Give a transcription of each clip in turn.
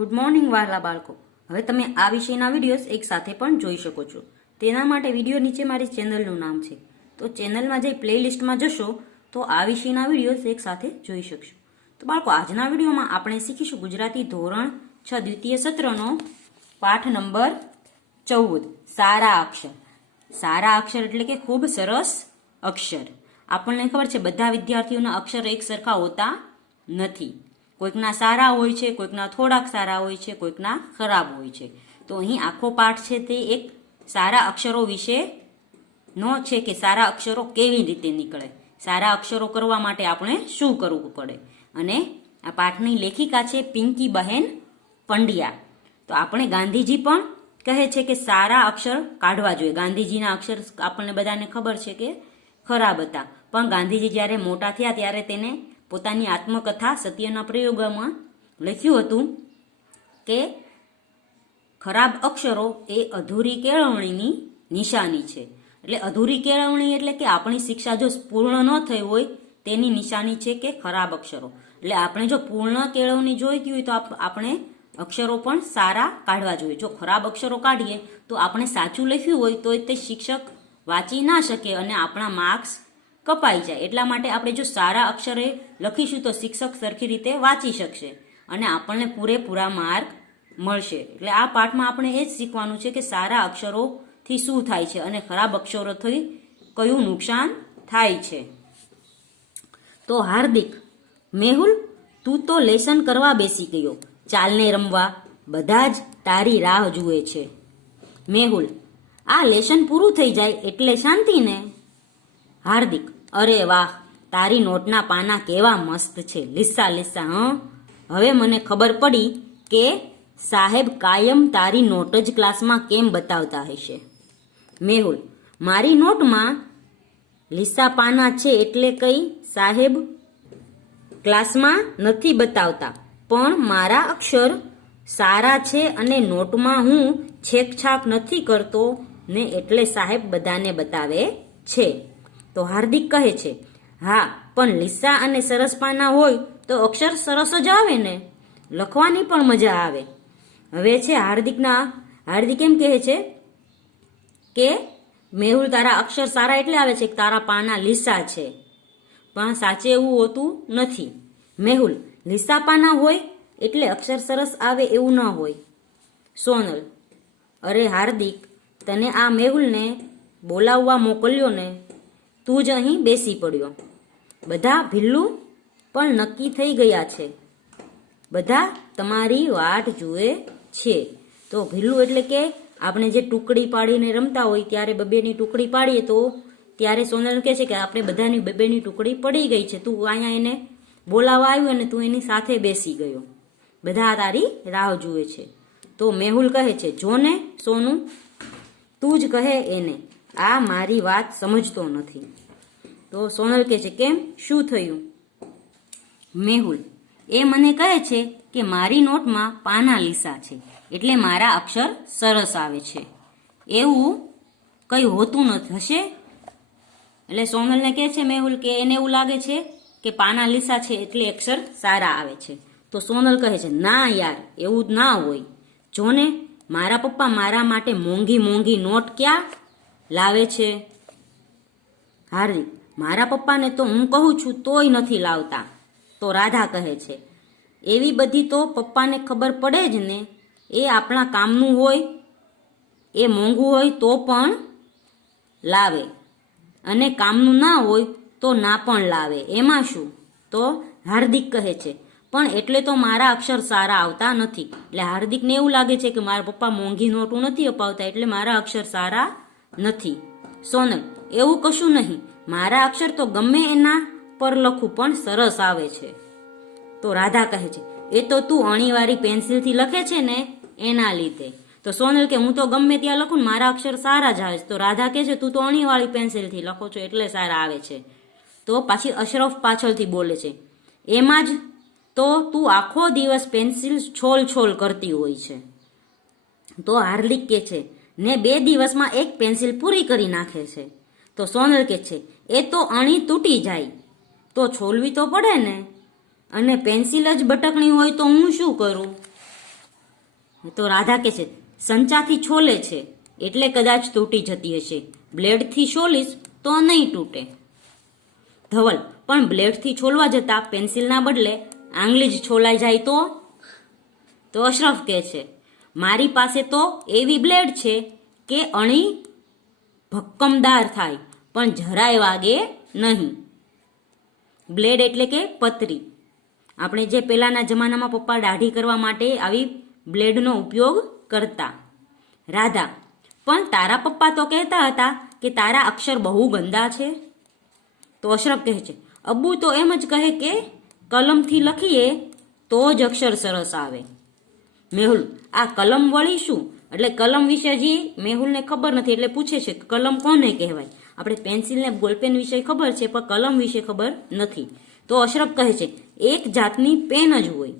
Good morning વહાલા બાળકો. હવે તમે આ વિષયના વિડીયોઝ એક સાથે પણ જોઈ શકો છો. તેના માટે વિડીયો નીચે મારી ચેનલનું નામ છે, તો ચેનલમાં જઈ પ્લેલિસ્ટમાં જશો તો આ વિષયના વિડીયોઝ એક સાથે જોઈ શકશો. તો બાળકો, આજના વિડીયોમાં આપણે શીખીશું ગુજરાતી ધોરણ 6 દ્વિતીય સત્રનો પાઠ નંબર 14 સારા અક્ષર. સારા અક્ષર એટલે કે ખૂબ સરસ અક્ષર. આપણને ખબર છે બધા વિદ્યાર્થીઓના અક્ષર એક સરખા હોતા નથી. કોઈકના સારા હોય છે, કોઈકના થોડાક સારા હોય છે, કોઈકના ખરાબ હોય છે. તો અહીં આખો પાઠ છે તે એક સારા અક્ષરો વિશે નો છે કે સારા અક્ષરો કેવી રીતે નીકળે, સારા અક્ષરો કરવા માટે આપણે શું કરવું પડે. અને આ પાઠની લેખિકા છે પિંકી બહેન પંડ્યા. તો આપણે ગાંધીજી પણ કહે છે કે સારા અક્ષર કાઢવા જોઈએ. ગાંધીજીના અક્ષર આપણને બધાને ખબર છે કે ખરાબ હતા, પણ ગાંધીજી જ્યારે મોટા થયા ત્યારે તેને પોતાની આત્મકથા સત્યના પ્રયોગમાં લખ્યું હતું કે ખરાબ અક્ષરો એ અધૂરી કેળવણીની નિશાની છે. એટલે અધૂરી કેળવણી એટલે કે આપણી શિક્ષા જો પૂર્ણ ન થઈ હોય તેની નિશાની છે કે ખરાબ અક્ષરો. એટલે આપણે જો પૂર્ણ કેળવણી જોઈતી હોય તો આપણે અક્ષરો પણ સારા કાઢવા જોઈએ. જો ખરાબ અક્ષરો કાઢીએ તો આપણે સાચું લખ્યું હોય તો તે શિક્ષક વાંચી ના શકે અને આપણા માર્ક્સ કપાઈ જાય. એટલા માટે આપણે જો સારા અક્ષરે લખીશું તો શિક્ષક સરખી રીતે વાંચી શકશે અને આપણને પૂરેપૂરા માર્ક મળશે. એટલે આ પાઠમાં આપણે એ જ શીખવાનું છે કે સારા અક્ષરોથી શું થાય છે અને ખરાબ અક્ષરોથી કયું નુકસાન થાય છે. તો હાર્દિક, મેહુલ તું તો લેસન કરવા બેસી ગયો, ચાલને રમવા, બધા જ તારી રાહ જુએ છે. મેહુલ, આ લેસન પૂરું થઈ જાય એટલે શાંતિ ને. હાર્દિક, અરે વાહ, તારી નોટના પાના કેવા મસ્ત છે, લીસા લીસા. હવે મને ખબર પડી કે સાહેબ કાયમ તારી નોટ જ ક્લાસમાં કેમ બતાવતા હશે. મેહુલ, મારી નોટમાં લીસા પાના છે એટલે કઈ સાહેબ ક્લાસમાં નથી બતાવતા, પણ મારા અક્ષર સારા છે અને નોટમાં હું છેકછાક નથી કરતો ને એટલે સાહેબ બધાને બતાવે છે. તો હાર્દિક કહે છે, હા, પણ લીસા અને સરસ પાના હોય તો અક્ષર સરસ જ આવે ને, લખવાની પણ મજા આવે. હવે છે હાર્દિક એમ કહે છે કે મેહુલ, તારા અક્ષર સારા એટલે આવે છે કે તારા પાના લીસા છે, પણ સાચે એવું હોતું નથી. મેહુલ, લીસા પાના હોય એટલે અક્ષર સરસ આવે એવું ન હોય. સોનલ, અરે હાર્દિક, તને આ મેહુલને બોલાવવા મોકલ્યો ને, તું જ અહીં બેસી પડ્યો. બધા ભીલ્લું પણ નક્કી થઈ ગયા છે, બધા તમારી વાટ જુએ છે. તો ભીલ્લું એટલે કે આપણે જે ટુકડી પાડીને રમતા હોય ત્યારે બબેની ટુકડી પાડીએ તો ત્યારે સોનલ કહે છે કે આપણે બધાની બબેની ટુકડી પડી ગઈ છે, તું અહીંયા એને બોલાવવા આવ્યો અને તું એની સાથે બેસી ગયો, બધા તારી રાહ જુએ છે. તો મેહુલ કહે છે, જો ને સોનું, તું જ કહે એને, આ મારી વાત સમજતો નથી. તો સોનલ કહે છે, કેમ, શું થયું? મેહુલ, એ મને કહે છે કે મારી નોટમાં પાના લીસા છે એટલે મારા અક્ષર સરસ આવે છે, એવું કઈ હોતું નથી હશે. એટલે સોનલને કહે છે મેહુલ કે એને એવું લાગે છે કે પાના લીસા છે એટલે અક્ષર સારા આવે છે. તો સોનલ કહે છે, ના યાર, એવું જ ના હોય. જો ને મારા પપ્પા મારા માટે મોંઘી મોંઘી નોટ ક્યાં લાવે છે. હાર્દિક, મારા પપ્પાને તો હું કહું છું તોય નથી લાવતા. તો રાધા કહે છે, એવી બધી તો પપ્પાને ખબર પડે જ ને, એ આપણા કામનું હોય, એ મોંઘું હોય તો પણ લાવે અને કામનું ના હોય તો ના પણ લાવે, એમાં શું. તો હાર્દિક કહે છે, પણ એટલે તો મારા અક્ષર સારા આવતા નથી. એટલે હાર્દિકને એવું લાગે છે કે મારા પપ્પા મોંઘી નોટું નથી અપાવતા એટલે મારા અક્ષર સારા નથી. સોનલ, એવું કશું નહીં, મારા અક્ષર તો ગમે એના પર લખું પણ સરસ આવે છે. તો રાધા કહે છે, એ તો તું અણીવાળી પેન્સિલથી લખે છે ને એના લીધે. તો સોનલ કે હું તો ગમે ત્યાં લખું ને મારા અક્ષર સારા જ આવે છે. તો રાધા કહે છે, તું તો અણીવાળી પેન્સિલથી લખો છો એટલે સારા આવે છે. તો પાછી અશરફ પાછળથી બોલે છે, એમાં જ તો તું આખો દિવસ પેન્સિલ છોલ છોલ કરતી હોય છે. તો હાર્દિક કે છે, ને 2 દિવસમાં એક પેન્સિલ પૂરી કરી નાખે છે. તો સોનલ કે છે, એ તો અણી તૂટી જાય તો છોલવી તો પડે ને, અને પેન્સિલ જ બટકણી હોય તો હું શું કરું. તો રાધા કે છે સંચાથી છોલે છે એટલે કદાચ તૂટી જતી હશે, બ્લેડથી છોલીશ તો નહીં તૂટે. ધવલ પણ બ્લેડથી છોલવા જતા પેન્સિલના બદલે આંગળી જ છોલાઈ જાય તો અશરફ કહે છે મારી પાસે તો એવી બ્લેડ છે કે અણી ભક્કમદાર થાય પણ જરાય વાગે નહીં. બ્લેડ એટલે કે પતરી. આપણે જે પહેલાના જમાનામાં પપ્પા દાઢી કરવા માટે આવી બ્લેડનો ઉપયોગ કરતા. રાધા પણ તારા પપ્પા તો કહેતા હતા કે તારા અક્ષર બહુ ગંદા છે. તો અશરફ કહે છે અબ્બુ તો એમ જ કહે કે કલમથી લખીએ તો જ અક્ષર સરસ આવે. મેહુલ આ કલમ વળી શું? એટલે કલમ વિશે હજી મેહુલને ખબર નથી એટલે પૂછે છે કલમ કોને કહેવાય. આપણે પેન્સિલને બોલપેન વિશે ખબર છે પણ કલમ વિશે ખબર નથી. તો અશરફ કહે છે એક જાતની પેન જ હોય,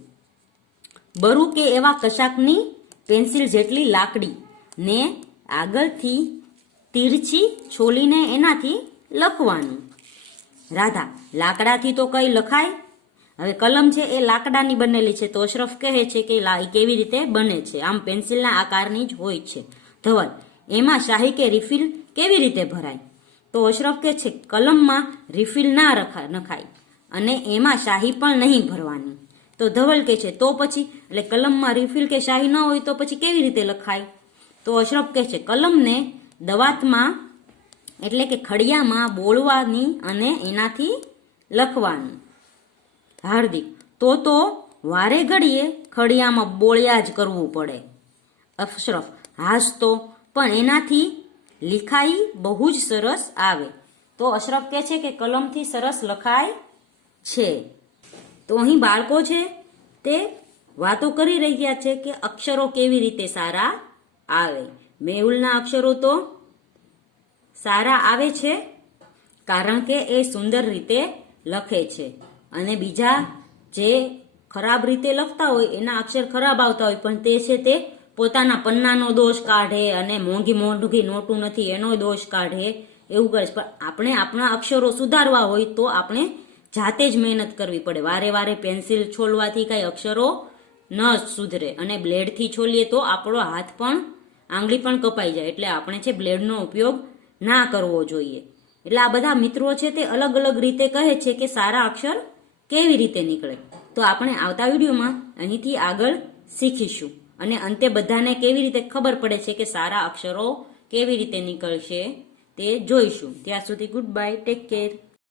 બરુ કે એવા કશાકની પેન્સિલ જેટલી લાકડી ને આગળથી તીરછી છોલીને એનાથી લખવાનું. રાધા લાકડાથી તો કઈ લખાય? હવે કલમ છે એ લાકડાની બનેલી છે તો અશરફ કહે છે કે કેવી રીતે બને છે, આમ પેન્સિલના આકારની જ હોય છે. ધવલ એમાં શાહી કે રિફિલ કેવી રીતે ભરાય? તો અશરફ કહે છે કલમમાં રિફિલ ના નખાય અને એમાં શાહી પણ નહીં ભરવાની. તો ધવલ કહે છે તો પછી એટલે કલમમાં રિફિલ કે શાહી ન હોય તો પછી કેવી રીતે લખાય? તો અશરફ કહે છે કલમને દવાતમાં એટલે કે ખડિયામાં બોળવાની અને એનાથી લખવાનું. હાર્દિક તો વારે ઘડીએ ખડિયામાં બોળ્યા જ કરવું પડે. અશરફ હાસ તો પણ એનાથી લિખાઈ બહુ જ સરસ આવે. તો અશરફ કહે છે કે કલમથી સરસ લખાય છે. તો અહીં બાળકો છે તે વાતો કરી રહ્યા છે કે અક્ષરો કેવી રીતે સારા આવે. મેહુલના અક્ષરો તો સારા આવે છે કારણ કે એ સુંદર રીતે લખે છે અને બીજા જે ખરાબ રીતે લખતા હોય એના અક્ષર ખરાબ આવતા હોય પણ તે છે તે પોતાના પન્નાનો દોષ કાઢે અને મોંઘી મોંઘી નોટું નથી એનો દોષ કાઢે એવું કરે છે. પણ આપણે આપણા અક્ષરો સુધારવા હોય તો આપણે જાતે જ મહેનત કરવી પડે. વારે વારે પેન્સિલ છોલવાથી કાંઈ અક્ષરો ન સુધરે અને બ્લેડથી છોલીએ તો આપણો હાથ પણ આંગળી પણ કપાઈ જાય. એટલે આપણે છે બ્લેડનો ઉપયોગ ના કરવો જોઈએ. એટલે આ બધા મિત્રો છે તે અલગ અલગ રીતે કહે છે કે સારા અક્ષર કેવી રીતે નીકળે. તો આપણે આવતા વિડીયોમાં અહીંથી આગળ શીખીશું અને અંતે બધાને કેવી રીતે ખબર પડે છે કે સારા અક્ષરો કેવી રીતે નીકળશે તે જોઈશું. ત્યાં સુધી ગુડ બાય, ટેક કેર.